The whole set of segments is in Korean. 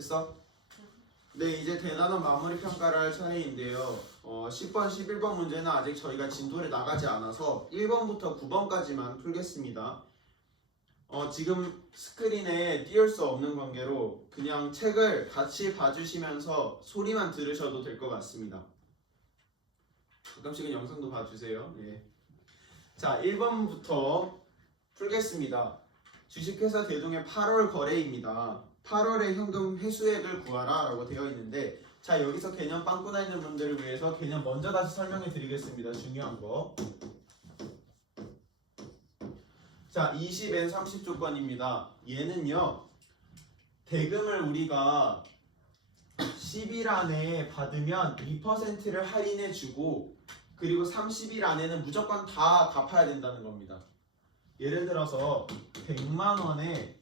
됐어? 네, 이제 대단원 마무리 평가를 할 차례인데요. 10번, 11번 문제는 아직 저희가 진도를 나가지 않아서 1번부터 9번까지만 풀겠습니다. 지금 스크린에 띄울 수 없는 관계로 그냥 책을 같이 봐주시면서 소리만 들으셔도 될 것 같습니다. 가끔씩은 영상도 봐주세요. 예. 자, 1번부터 풀겠습니다. 주식회사 대동의 8월 거래입니다. 8월에 현금 회수액을 구하라 라고 되어 있는데, 자, 여기서 개념 빵꾸나 있는 분들을 위해서 개념 먼저 다시 설명해 드리겠습니다. 중요한 거. 자, 20N 30 조건입니다. 얘는요, 대금을 우리가 10일 안에 받으면 2%를 할인해 주고, 그리고 30일 안에는 무조건 다 갚아야 된다는 겁니다. 예를 들어서 100만 원의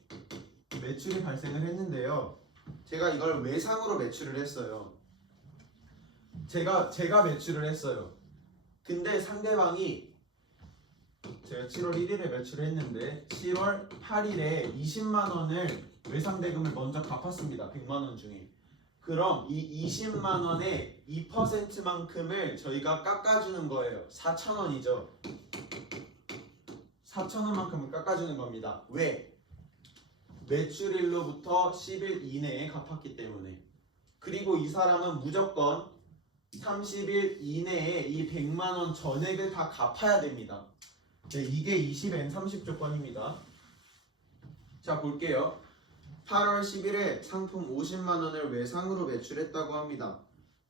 매출이 발생을 했는데요. 제가 이걸 외상으로 매출을 했어요. 제가 매출을 했어요. 근데 상대방이 제가 7월 1일에 매출을 했는데 7월 8일에 20만 원을 외상 대금을 먼저 갚았습니다. 100만 원 중에. 그럼 이 20만 원의 2%만큼을 저희가 깎아주는 거예요. 4,000원이죠. 4,000원만큼을 깎아주는 겁니다. 왜? 매출일로부터 10일 이내에 갚았기 때문에. 그리고 이 사람은 무조건 30일 이내에 이 100만 원 전액을 다 갚아야 됩니다. 네, 이게 20N 30 조건입니다. 자, 볼게요. 8월 10일에 상품 50만 원을 외상으로 매출했다고 합니다.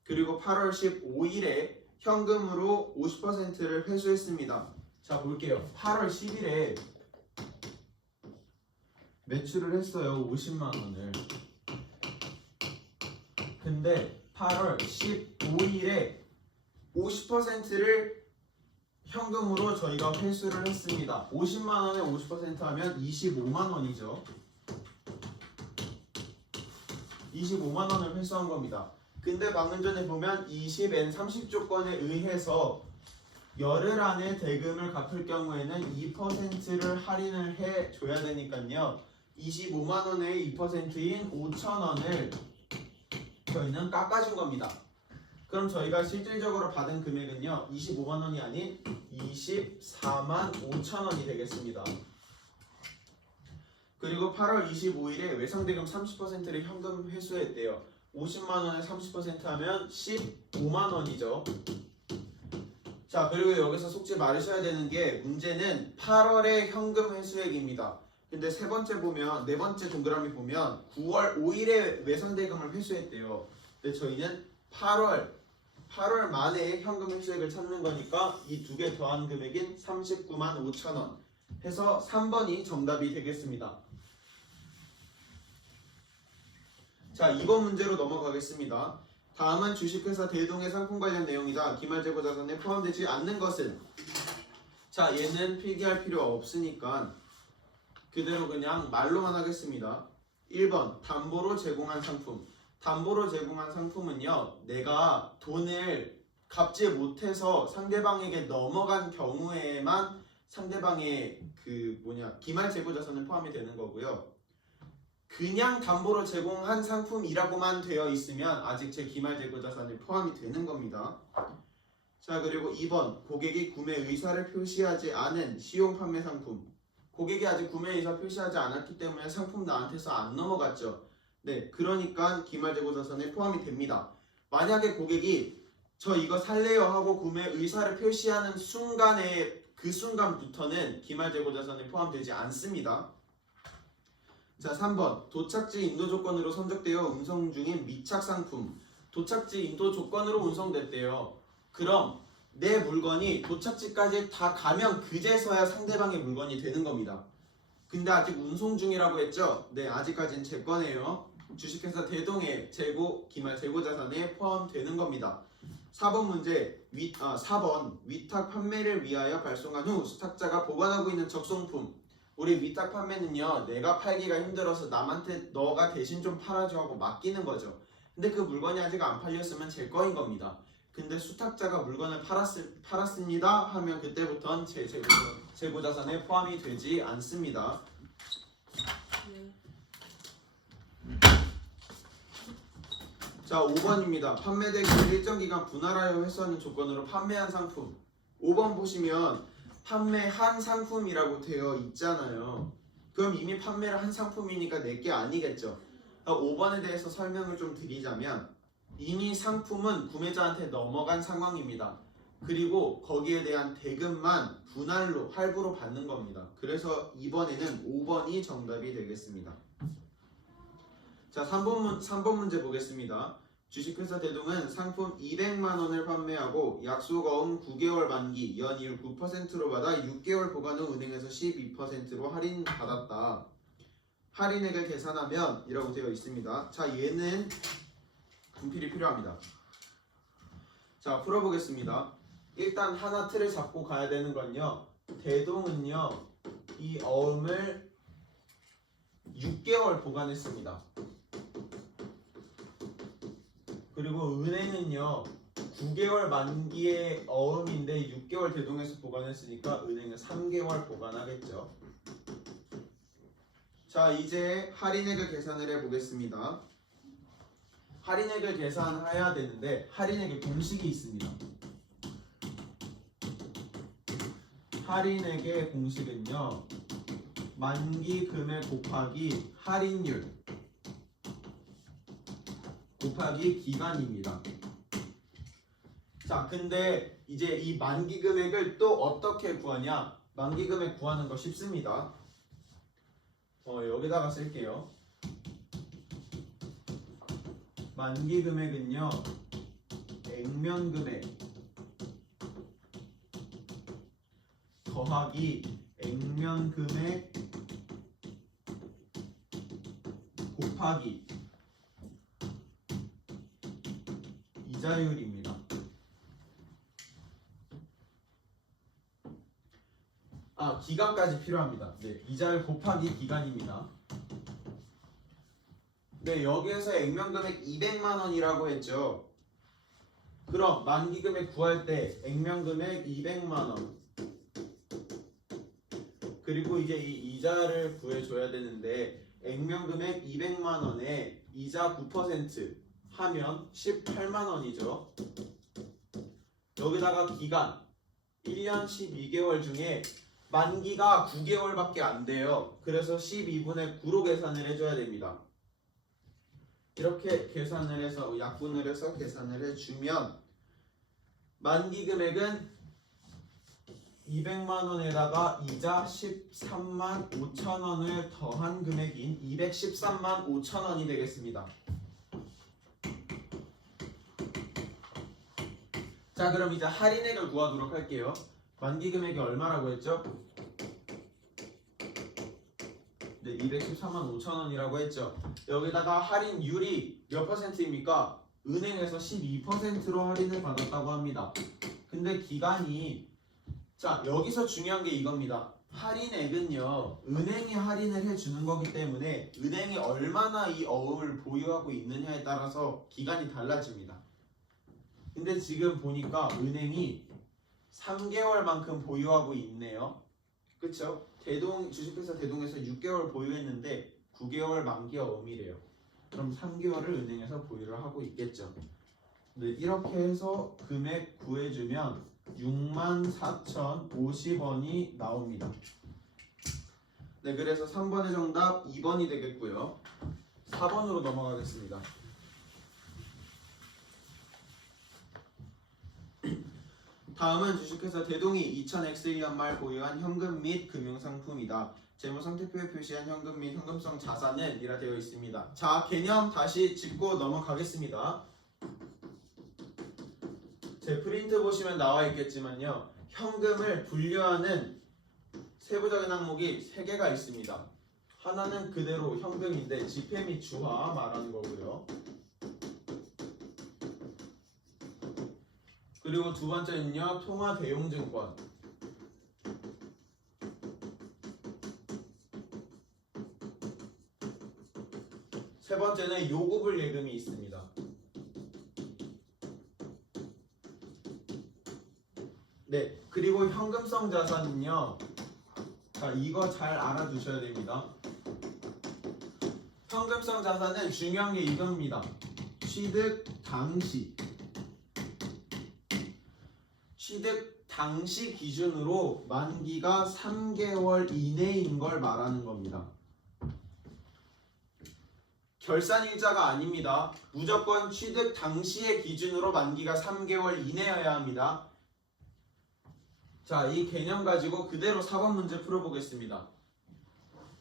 그리고 8월 15일에 현금으로 50%를 회수했습니다. 자, 볼게요. 8월 10일에 매출을 했어요. 50만 원을. 근데 8월 15일에 50%를 현금으로 저희가 회수를 했습니다. 50만 원에 50% 하면 25만 원이죠. 25만 원을 회수한 겁니다. 근데 방금 전에 보면 20N 30 조건에 의해서 열흘 안에 대금을 갚을 경우에는 2%를 할인을 해줘야 되니까요. 25만 원의 2%인 5천 원을 저희는 깎아준 겁니다. 그럼 저희가 실질적으로 받은 금액은요, 25만 원이 아닌 24만 5천 원이 되겠습니다. 그리고 8월 25일에 외상대금 30%를 현금 회수했대요. 50만 원에 30% 하면 15만 원이죠. 자, 그리고 여기서 속지 말으셔야 되는 게, 문제는 8월의 현금 회수액입니다. 근데 세 번째 보면, 네 번째 동그라미 보면 9월 5일에 외상대금을 회수했대요. 근데 저희는 8월 말에 현금 회수액을 찾는 거니까 이 두 개 더한 금액인 39만 5천 원 해서 3번이 정답이 되겠습니다. 자, 2번 문제로 넘어가겠습니다. 다음은 주식회사 대동의 상품 관련 내용이다. 기말재고 자산에 포함되지 않는 것은? 자, 얘는 필기할 필요 없으니까 그대로 그냥 말로만 하겠습니다. 1번 담보로 제공한 상품. 담보로 제공한 상품은요, 내가 돈을 갚지 못해서 상대방에게 넘어간 경우에만 상대방의 기말재고자산에 포함이 되는 거고요. 그냥 담보로 제공한 상품이라고만 되어 있으면 아직 제 기말재고자산에 포함이 되는 겁니다. 자, 그리고 2번 고객이 구매 의사를 표시하지 않은 시용 판매 상품. 고객이 아직 구매 의사 표시하지 않았기 때문에 상품 나한테서 안 넘어갔죠. 네, 그러니까 기말재고자산에 포함이 됩니다. 만약에 고객이 저 이거 살래요 하고 구매 의사를 표시하는 순간에 그 순간부터는 기말재고자산에 포함되지 않습니다. 자, 3번 도착지 인도 조건으로 선적되어 운송 중인 미착 상품. 도착지 인도 조건으로 운송됐대요. 그럼 내 물건이 도착지까지 다 가면 그제서야 상대방의 물건이 되는 겁니다. 근데 아직 운송 중이라고 했죠? 네, 아직까지는 제 거네요. 주식회사 대동의 기말재고자산에 포함되는 겁니다. 4번 문제, 4번 위탁 판매를 위하여 발송한 후 수탁자가 보관하고 있는 적송품. 우리 위탁 판매는요, 내가 팔기가 힘들어서 남한테 너가 대신 좀 팔아줘 하고 맡기는 거죠. 근데 그 물건이 아직 안 팔렸으면 제 거인 겁니다. 근데 수탁자가 물건을 팔았습니다 하면 그때부터는 제 재고자산에 포함이 되지 않습니다. 자, 5번입니다. 판매 대금을 일정 기간 분할하여 회수하는 조건으로 판매한 상품. 5번 보시면 판매한 상품이라고 되어 있잖아요. 그럼 이미 판매를 한 상품이니까 내게 아니겠죠. 5번에 대해서 설명을 좀 드리자면 이미 상품은 구매자한테 넘어간 상황입니다. 그리고 거기에 대한 대금만 분할로 할부로 받는 겁니다. 그래서 이번에는 5번이 정답이 되겠습니다. 자, 3번 문제 보겠습니다. 주식회사 대동은 상품 200만 원을 판매하고 약속어음 9개월 만기 연이율 9%로 받아 6개월 보관 후 은행에서 12%로 할인받았다. 할인액을 계산하면 이라고 되어 있습니다. 자, 얘는 분필이 필요합니다. 자, 풀어보겠습니다. 일단 하나 틀을 잡고 가야 되는 건요, 대동은요 이 어음을 6개월 보관했습니다. 그리고 은행은요 9개월 만기의 어음인데 6개월 대동해서 보관했으니까 은행은 3개월 보관하겠죠. 자, 이제 할인액을 계산을 해보겠습니다. 할인액을 계산해야 되는데 할인액의 공식이 있습니다. 할인액의 공식은요 만기 금액 곱하기 할인율 곱하기 기간입니다. 자, 근데 이제 이 만기 금액을 또 어떻게 구하냐? 만기 금액 구하는 거 쉽습니다. 여기다가 쓸게요. 만기 금액은요 액면 금액 더하기 액면 금액 곱하기 이자율입니다. 기간까지 필요합니다. 네, 이자율 곱하기 기간입니다. 네, 여기에서 액면 금액 200만 원이라고 했죠. 그럼 만기 금액 구할 때 액면 금액 200만 원 그리고 이제 이 이자를 구해줘야 되는데 액면 금액 200만 원에 이자 9% 하면 18만 원이죠. 여기다가 기간 1년 12개월 중에 만기가 9개월밖에 안 돼요. 그래서 12분의 9로 계산을 해줘야 됩니다. 이렇게 계산을 해서 약분을 해서 계산을 해주면 만기 금액은 200만 원에다가 이자 13만 5천 원을 더한 금액인 213만 5천 원이 되겠습니다. 자, 그럼 이제 할인액을 구하도록 할게요. 만기 금액이 얼마라고 했죠? 네, 213만 5천 원이라고 했죠. 여기다가 할인율이 몇 퍼센트입니까? 은행에서 12%로 할인을 받았다고 합니다. 근데 기간이, 자, 여기서 중요한 게 이겁니다. 할인액은요 은행이 할인을 해주는 거기 때문에 은행이 얼마나 이 어음을 보유하고 있느냐에 따라서 기간이 달라집니다. 근데 지금 보니까 은행이 3개월만큼 보유하고 있네요. 그쵸? 주식회사 대동에서 6개월 보유했는데 9개월 만기 어음이래요. 그럼 3개월을 은행에서 보유를 하고 있겠죠. 네, 이렇게 해서 금액 구해주면 64,050원이 나옵니다. 네, 그래서 3번의 정답 2번이 되겠고요. 4번으로 넘어가겠습니다. 다음은 주식회사 대동이 2000X1년 말 보유한 현금 및 금융상품이다. 재무상태표에 표시한 현금 및 현금성 자산은 이라 되어 있습니다. 자, 개념 다시 짚고 넘어가겠습니다. 제 프린트 보시면 나와 있겠지만요, 현금을 분류하는 세부적인 항목이 3개가 있습니다. 하나는 그대로 현금인데 지폐 및 주화 말하는 거고요. 그리고 두 번째는요, 통화 대용증권. 세 번째는 요구불 예금이 있습니다. 네, 그리고 현금성 자산은요, 자, 이거 잘 알아두셔야 됩니다. 현금성 자산은 중요한 게 이겁니다. 취득 당시 기준으로 만기가 3개월 이내인 걸 말하는 겁니다. 결산일자가 아닙니다. 무조건 취득 당시의 기준으로 만기가 3개월 이내여야 합니다. 자, 이 개념 가지고 그대로 4번 문제 풀어보겠습니다.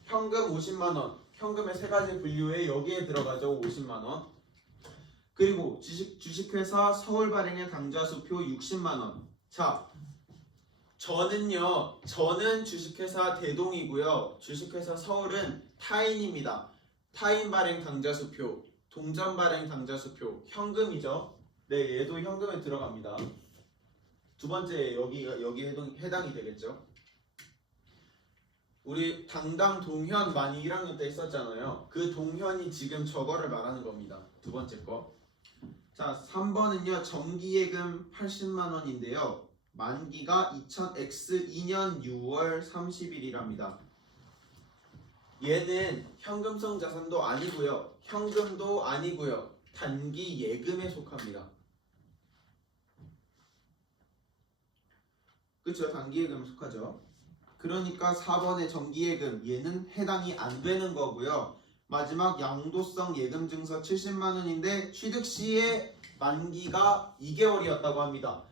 현금 50만원, 현금의 세 가지 분류에 여기에 들어가죠. 50만원. 그리고 주식회사 서울발행의 당좌수표 60만원. 자, 저는 주식회사 대동이고요. 주식회사 서울은 타인입니다. 타인 발행 당좌수표, 동전 발행 당좌수표, 현금이죠. 네, 얘도 현금에 들어갑니다. 두 번째 여기 해당이 되겠죠. 우리 당당 동현 많이 1학년 때 있었잖아요. 그 동현이 지금 저거를 말하는 겁니다. 두 번째 거. 자, 3번은요. 정기예금 80만 원인데요. 만기가 2000X2년 6월 30일이랍니다. 얘는 현금성 자산도 아니고요. 현금도 아니고요. 단기 예금에 속합니다. 그렇죠? 단기 예금에 속하죠. 그러니까 4번의 정기예금 얘는 해당이 안 되는 거고요. 마지막 양도성 예금증서 70만 원인데 취득 시에 만기가 2개월이었다고 합니다.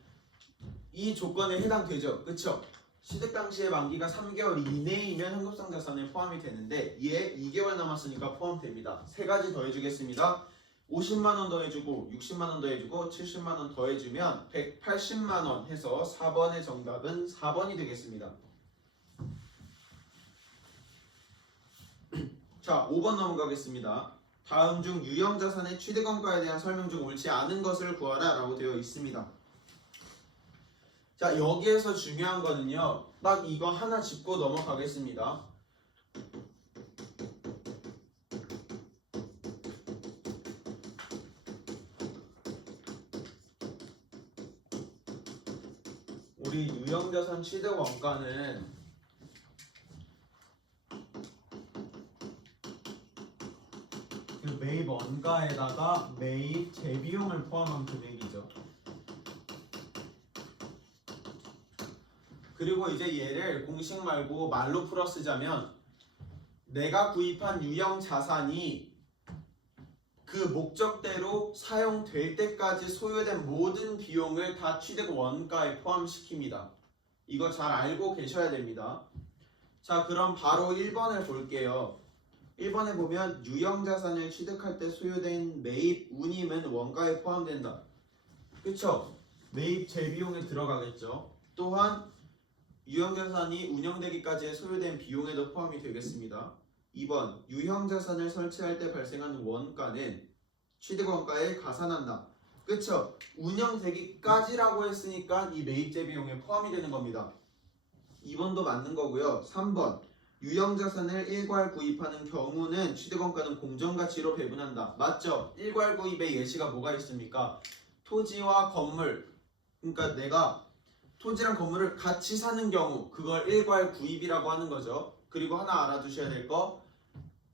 이 조건에 해당되죠. 그쵸? 취득 당시에 만기가 3개월 이내이면 현금성 자산에 포함이 되는데 얘 2개월 남았으니까 포함됩니다. 세 가지 더해주겠습니다. 50만 원 더해주고 60만 원 더해주고 70만 원 더해주면 180만 원 해서 4번의 정답은 4번이 되겠습니다. 자, 5번 넘어가겠습니다. 다음 중 유형자산의 취득원가에 대한 설명 중 옳지 않은 것을 구하라 라고 되어 있습니다. 자, 여기에서 중요한 거는요. 딱 이거 하나 짚고 넘어가겠습니다. 우리 유형자산 취득원가는 매입 원가에다가 매입 재비용을 포함한 금액이죠. 그리고 이제 얘를 공식 말고 말로 풀어 쓰자면 내가 구입한 유형 자산이 그 목적대로 사용될 때까지 소요된 모든 비용을 다 취득 원가에 포함시킵니다. 이거 잘 알고 계셔야 됩니다. 자, 그럼 바로 1번을 볼게요. 1번에 보면 유형자산을 취득할 때 소요된 매입 운임은 원가에 포함된다. 그쵸? 매입 재비용에 들어가겠죠. 또한 유형자산이 운영되기까지의 소요된 비용에도 포함이 되겠습니다. 2번 유형자산을 설치할 때 발생하는 원가는 취득원가에 가산한다. 그쵸? 운영되기까지라고 했으니까 이 매입 재비용에 포함이 되는 겁니다. 2번도 맞는 거고요. 3번 유형자산을 일괄 구입하는 경우는 취득원가는 공정가치로 배분한다. 맞죠? 일괄 구입의 예시가 뭐가 있습니까? 토지와 건물. 그러니까 내가 토지랑 건물을 같이 사는 경우 그걸 일괄 구입이라고 하는 거죠. 그리고 하나 알아두셔야 될 거,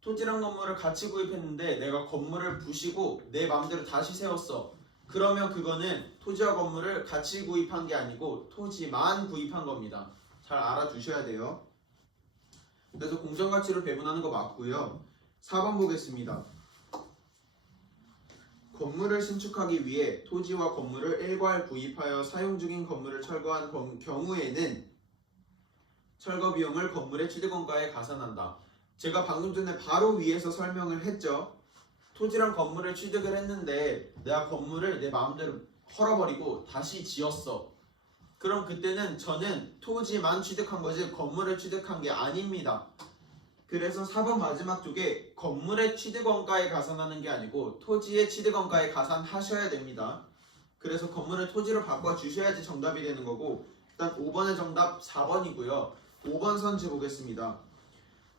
토지랑 건물을 같이 구입했는데 내가 건물을 부시고 내 마음대로 다시 세웠어. 그러면 그거는 토지와 건물을 같이 구입한 게 아니고 토지만 구입한 겁니다. 잘 알아두셔야 돼요. 그래서 공정가치로 배분하는 거 맞고요. 4번 보겠습니다. 건물을 신축하기 위해 토지와 건물을 일괄 구입하여 사용 중인 건물을 철거한 경우에는 철거 비용을 건물의 취득원가에 가산한다. 제가 방금 전에 바로 위에서 설명을 했죠. 토지랑 건물을 취득을 했는데 내가 건물을 내 마음대로 헐어버리고 다시 지었어. 그럼 그때는 저는 토지만 취득한 거지 건물을 취득한 게 아닙니다. 그래서 4번 마지막 쪽에 건물의 취득원가에 가산하는 게 아니고 토지의 취득원가에 가산하셔야 됩니다. 그래서 건물을 토지로 바꿔주셔야지 정답이 되는 거고, 일단 5번의 정답 4번이고요. 5번 선지 보겠습니다.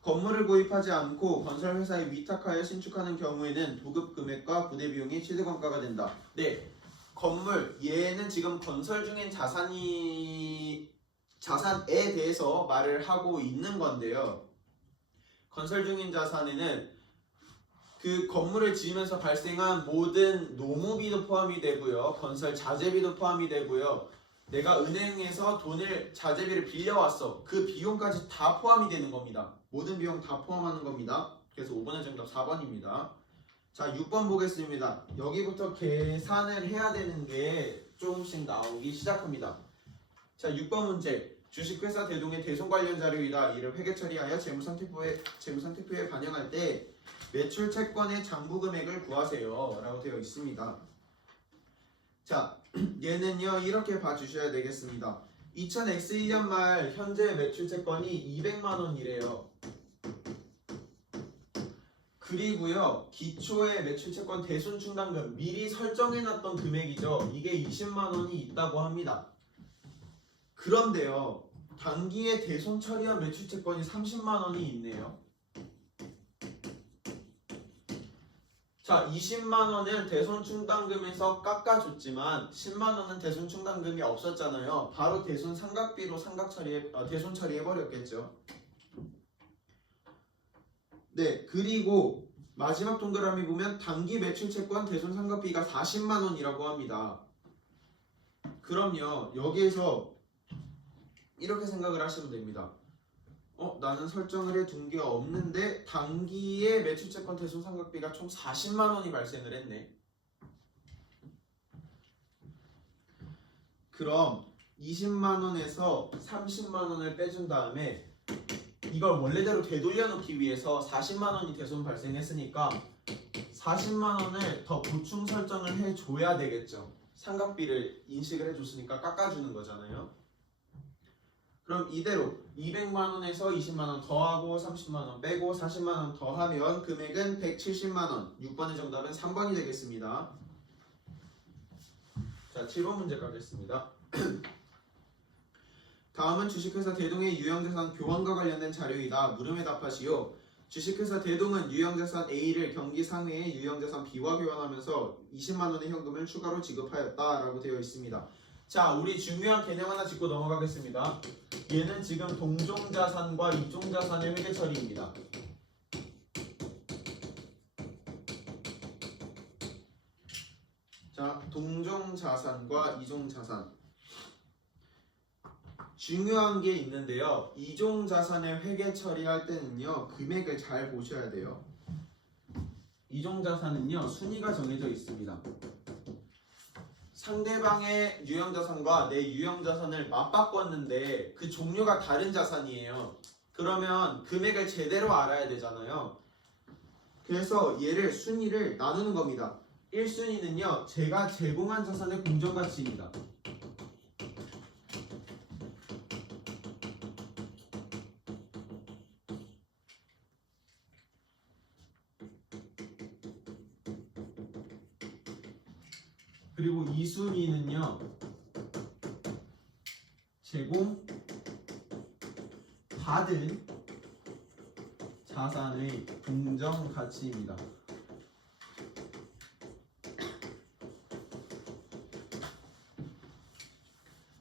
건물을 구입하지 않고 건설회사에 위탁하여 신축하는 경우에는 도급 금액과 부대 비용이 취득원가가 된다. 네, 건물 얘는 지금 건설 중인 자산에 대해서 말을 하고 있는 건데요. 건설 중인 자산에는 그 건물을 지으면서 발생한 모든 노무비도 포함이 되고요. 건설 자재비도 포함이 되고요. 내가 은행에서 자재비를 빌려왔어. 그 비용까지 다 포함이 되는 겁니다. 모든 비용 다 포함하는 겁니다. 그래서 5번의 정답 4번입니다. 자, 6번 보겠습니다. 여기부터 계산을 해야 되는 게 조금씩 나오기 시작합니다. 자, 6번 문제. 주식회사 대동의 대손 관련 자료이다. 이를 회계 처리하여 재무상태표에 반영할 때 매출 채권의 장부 금액을 구하세요. 라고 되어 있습니다. 자, 얘는요 이렇게 봐주셔야 되겠습니다. 2000X1년 말 현재 매출 채권이 200만원이래요. 그리고요 기초의 매출 채권 대손 충당금 미리 설정해놨던 금액이죠. 이게 20만원이 있다고 합니다. 그런데요 단기에 대손 처리한 매출 채권이 30만원이 있네요. 자, 20만원은 대손 충당금에서 깎아줬지만 10만원은 대손 충당금이 없었잖아요. 바로 대손 상각비로 대손 처리해버렸겠죠. 네, 그리고 마지막 동그라미 보면 단기 매출 채권 대손 상각비가 40만원이라고 합니다. 그럼요, 여기에서 이렇게 생각을 하시면 됩니다. 나는 설정을 해둔 게 없는데 단기에 매출채권 대손 상각비가 총 40만원이 발생을 했네. 그럼 20만원에서 30만원을 빼준 다음에 이걸 원래대로 되돌려 놓기 위해서 40만원이 대손 발생했으니까 40만원을 더 보충 설정을 해줘야 되겠죠. 상각비를 인식을 해줬으니까 깎아주는 거잖아요. 그럼 이대로 200만원에서 20만원 더하고 30만원 빼고 40만원 더하면 금액은 170만원. 6번의 정답은 3번이 되겠습니다. 자, 7번 문제 가겠습니다. 다음은 주식회사 대동의 유형자산 교환과 관련된 자료이다. 물음에 답하시오. 주식회사 대동은 유형자산 A를 경기상회의 유형자산 B와 교환하면서 20만원의 현금을 추가로 지급하였다 라고 되어 있습니다. 자, 우리 중요한 개념 하나 짚고 넘어가겠습니다. 얘는 지금 동종자산과 이종자산의 회계 처리입니다. 자, 동종자산과 이종자산. 중요한 게 있는데요. 이종자산의 회계 처리할 때는요, 금액을 잘 보셔야 돼요. 이종자산은요, 순위가 정해져 있습니다. 상대방의 유형자산과 내 유형자산을 맞바꿨는데 그 종류가 다른 자산이에요. 그러면 금액을 제대로 알아야 되잖아요. 그래서 얘를 순위를 나누는 겁니다. 1순위는요 제가 제공한 자산의 공정가치입니다. 그리고 2순위는요 제공 받은 자산의 공정가치입니다.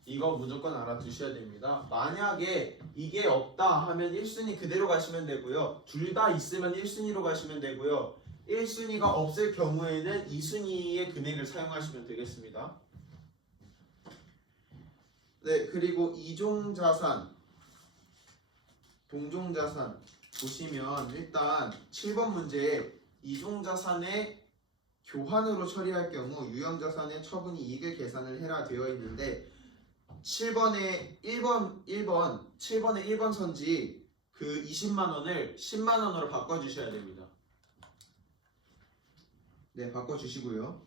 이거 무조건 알아두셔야 됩니다. 만약에 이게 없다 하면 1순위 그대로 가시면 되고요. 둘 다 있으면 1순위로 가시면 되고요. 1순위가 없을 경우에는 2순위의 금액을 사용하시면 되겠습니다. 네, 그리고 이종자산, 동종자산 보시면 일단 7번 문제에 이종자산의 교환으로 처리할 경우 유형자산의 처분 이익을 계산을 해라 되어 있는데 7번의 1번 선지 그 20만원을 10만원으로 바꿔주셔야 됩니다. 네, 바꿔주시고요.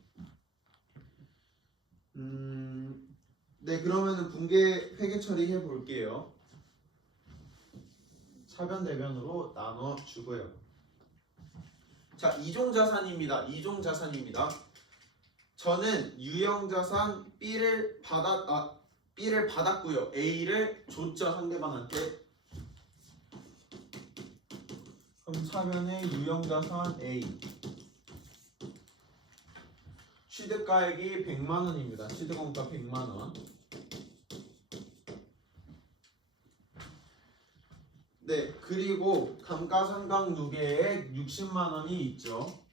네, 그러면은 분계 회계 처리해 볼게요. 차변 대변으로 나눠주고요. 자, 이종자산입니다. 이종자산입니다. 저는 유형자산 B를 받았고요. A를 줬죠, 상대방한테. 그럼 차변에 유형자산 A. 취득가액이 100만원입니다. 취득원가 100만원. 네, 그리고 감가상각 누계액 60만원이 있죠.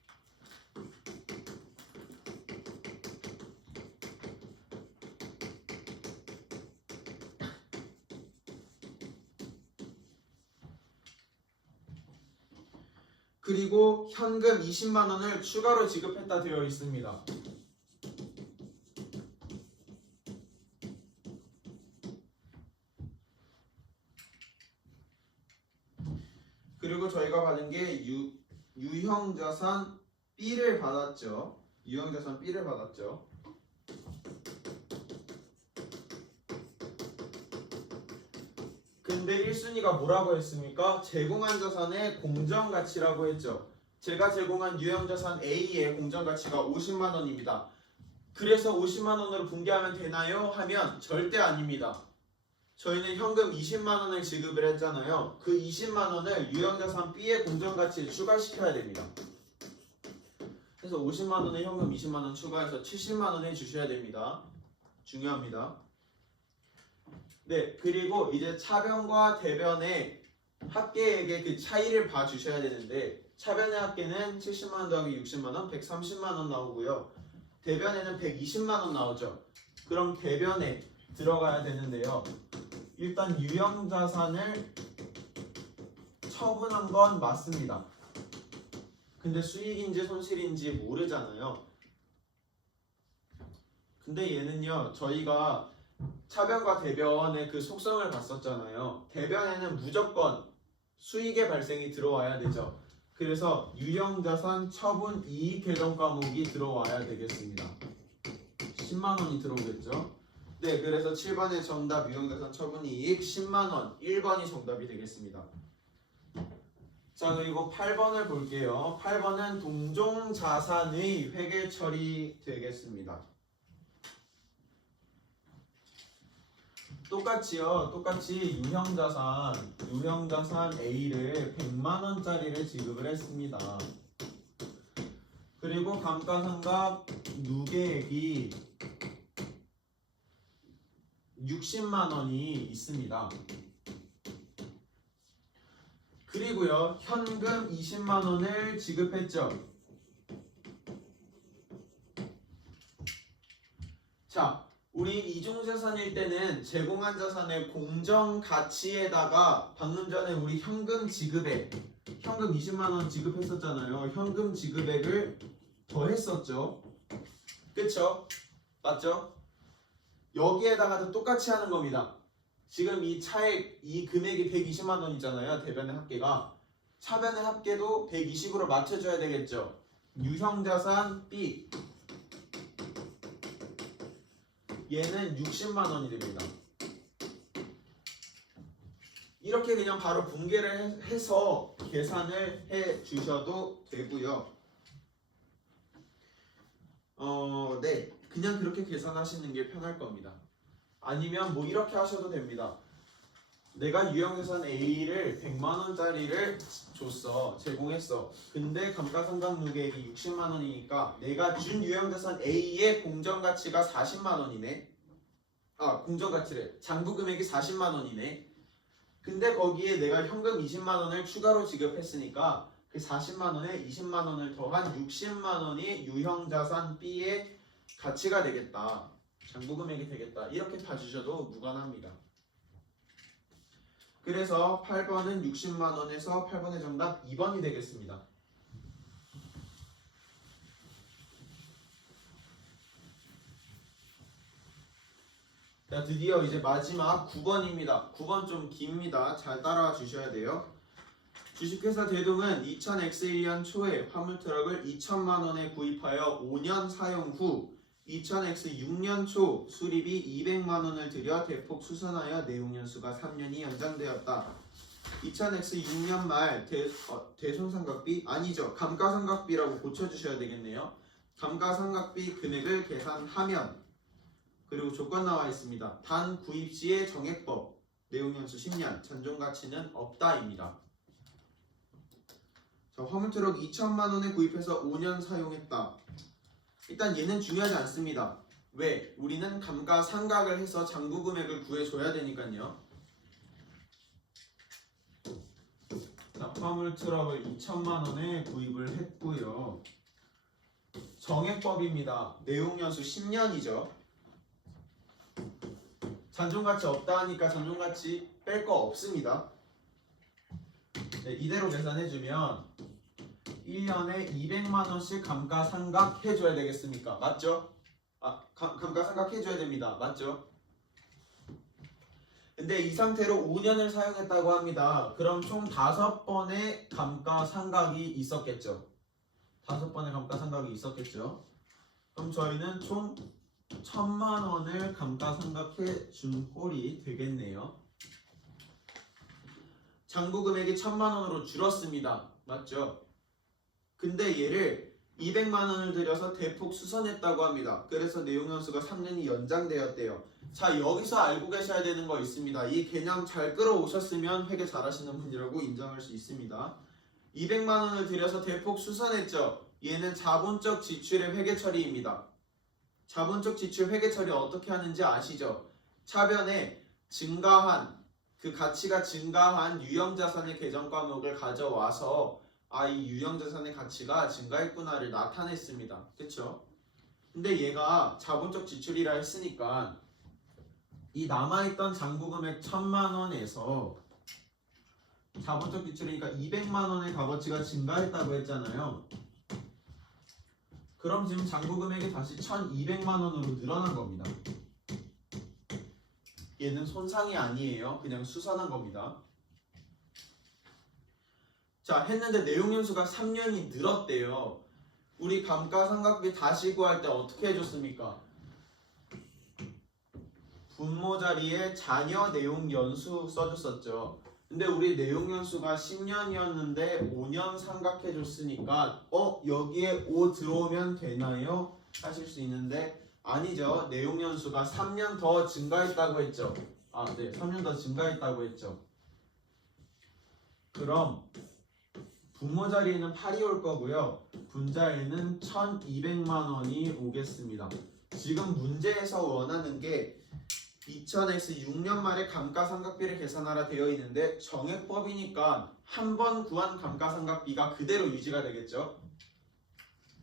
그리고 현금 20만 원을 추가로 지급했다 되어 있습니다. 그리고 저희가 받은 게 유형자산 B를 받았죠. 유형자산 B를 받았죠. 근데 1순위가 뭐라고 했습니까? 제공한 자산의 공정가치라고 했죠. 제가 제공한 유형자산 A의 공정가치가 50만 원입니다. 그래서 50만 원으로 분개하면 되나요? 하면 절대 아닙니다. 저희는 현금 20만 원을 지급을 했잖아요. 그 20만 원을 유형자산 B의 공정가치에 추가시켜야 됩니다. 그래서 50만 원에 현금 20만 원 추가해서 70만 원 해주셔야 됩니다. 중요합니다. 네, 그리고 이제 차변과 대변의 합계액의 그 차이를 봐주셔야 되는데, 차변의 합계는 70만 원 더하기 60만 원, 130만 원 나오고요. 대변에는 120만 원 나오죠. 그럼 대변에 들어가야 되는데요. 일단 유형자산을 처분한 건 맞습니다. 근데 수익인지 손실인지 모르잖아요. 근데 얘는요, 저희가 차변과 대변의 그 속성을 봤었잖아요. 대변에는 무조건 수익의 발생이 들어와야 되죠. 그래서 유형자산 처분 이익 계정 과목이 들어와야 되겠습니다. 10만 원이 들어오겠죠. 네, 그래서 7번의 정답 유형자산 처분 이익 10만 원, 1번이 정답이 되겠습니다. 자, 그리고 8번을 볼게요. 8번은 동종자산의 회계 처리 되겠습니다. 똑같이 유형자산 A를 100만 원짜리를 지급을 했습니다. 그리고 감가상각 누계액이 60만 원이 있습니다. 그리고요, 현금 20만 원을 지급했죠. 자, 우리 이중자산일 때는 제공한 자산의 공정가치에다가 방금 전에 우리 현금 지급액, 현금 20만 원 지급했었잖아요. 현금 지급액을 더했었죠. 그쵸? 맞죠? 여기에다가도 똑같이 하는 겁니다. 지금 이 차액, 이 금액이 120만 원이잖아요. 대변의 합계가. 차변의 합계도 120으로 맞춰줘야 되겠죠. 유형자산 B, 얘는 60만 원이 됩니다. 이렇게 그냥 바로 분개를 해서 계산을 해 주셔도 되고요. 네, 그냥 그렇게 계산하시는 게 편할 겁니다. 아니면 뭐 이렇게 하셔도 됩니다. 내가 유형자산 A를 100만 원짜리를 줬어, 제공했어. 근데 감가상각 누계액이 60만 원이니까 내가 준 유형자산 A의 공정가치가 40만 원이네. 공정가치래. 장부금액이 40만 원이네. 근데 거기에 내가 현금 20만 원을 추가로 지급했으니까 그 40만 원에 20만 원을 더한 60만 원이 유형자산 B의 가치가 되겠다. 장부금액이 되겠다. 이렇게 봐주셔도 무관합니다. 그래서 8번은 60만 원에서 8번의 정답 2번이 되겠습니다. 자, 드디어 이제 마지막 9번입니다. 9번 좀 깁니다. 잘 따라와 주셔야 돼요. 주식회사 대동은 2000X1년 초에 화물트럭을 2천만 원에 구입하여 5년 사용 후 2000X6년 초 수리비 200만 원을 들여 대폭 수선하여 내용연수가 3년이 연장되었다. 2000X6년 말 대손상각비? 아니죠. 감가상각비라고 고쳐주셔야 되겠네요. 감가상각비 금액을 계산하면, 그리고 조건 나와 있습니다. 단 구입 시의 정액법, 내용연수 10년, 잔존가치는 없다입니다. 자, 화물트럭 2천만 원에 구입해서 5년 사용했다. 일단 얘는 중요하지 않습니다. 왜? 우리는 감가상각을 해서 장부금액을 구해줘야 되니까요. 자, 화물트럭을 2천만 원에 구입을 했고요. 정액법입니다. 내용연수 10년이죠. 잔존가치 없다 하니까 잔존가치 뺄 거 없습니다. 네, 이대로 계산해주면 1년에 200만 원씩 감가상각 해줘야 되겠습니까? 맞죠? 감가상각 해줘야 됩니다. 맞죠? 근데 이 상태로 5년을 사용했다고 합니다. 그럼 총 5번의 감가상각이 있었겠죠. 5번의 감가상각이 있었겠죠. 그럼 저희는 총 1000만 원을 감가상각해 준 꼴이 되겠네요. 잔고 금액이 1000만 원으로 줄었습니다. 맞죠? 근데 얘를 200만 원을 들여서 대폭 수선했다고 합니다. 그래서 내용연수가 3년이 연장되었대요. 자, 여기서 알고 계셔야 되는 거 있습니다. 이 개념 잘 끌어오셨으면 회계 잘하시는 분이라고 인정할 수 있습니다. 200만 원을 들여서 대폭 수선했죠. 얘는 자본적 지출의 회계 처리입니다. 자본적 지출 회계 처리 어떻게 하는지 아시죠? 차변에 증가한 그 가치가 증가한 유형자산의 계정 과목을 가져와서 이 유형자산의 가치가 증가했구나를 나타냈습니다. 그쵸? 근데 얘가 자본적 지출이라 했으니까 이 남아있던 잔고금액 1000만 원에서 자본적 지출이니까 200만 원의 값어치가 증가했다고 했잖아요. 그럼 지금 잔고금액이 다시 1200만 원으로 늘어난 겁니다. 얘는 손상이 아니에요. 그냥 수선한 겁니다. 자, 했는데 내용연수가 3년이 늘었대요. 우리 감가상각비 다시 구할 때 어떻게 해줬습니까? 분모 자리에 자녀 내용연수 써줬었죠. 근데 우리 내용연수가 10년이었는데 5년 상각해줬으니까 여기에 5 들어오면 되나요? 하실 수 있는데 아니죠. 내용연수가 3년 더 증가했다고 했죠. 네, 3년 더 증가했다고 했죠. 그럼 분모 자리에는 8이 올 거고요. 분자에는 1200만 원이 오겠습니다. 지금 문제에서 원하는 게 2000x 6년 말에 감가상각비를 계산하라 되어 있는데 정액법이니까 한 번 구한 감가상각비가 그대로 유지가 되겠죠.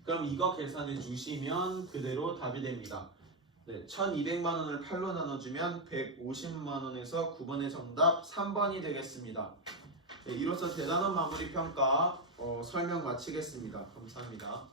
그럼 이거 계산해 주시면 그대로 답이 됩니다. 네, 1200만 원을 8로 나눠주면 150만 원에서 9번의 정답 3번이 되겠습니다. 네, 이로써 대단원 마무리 평가 설명 마치겠습니다. 감사합니다.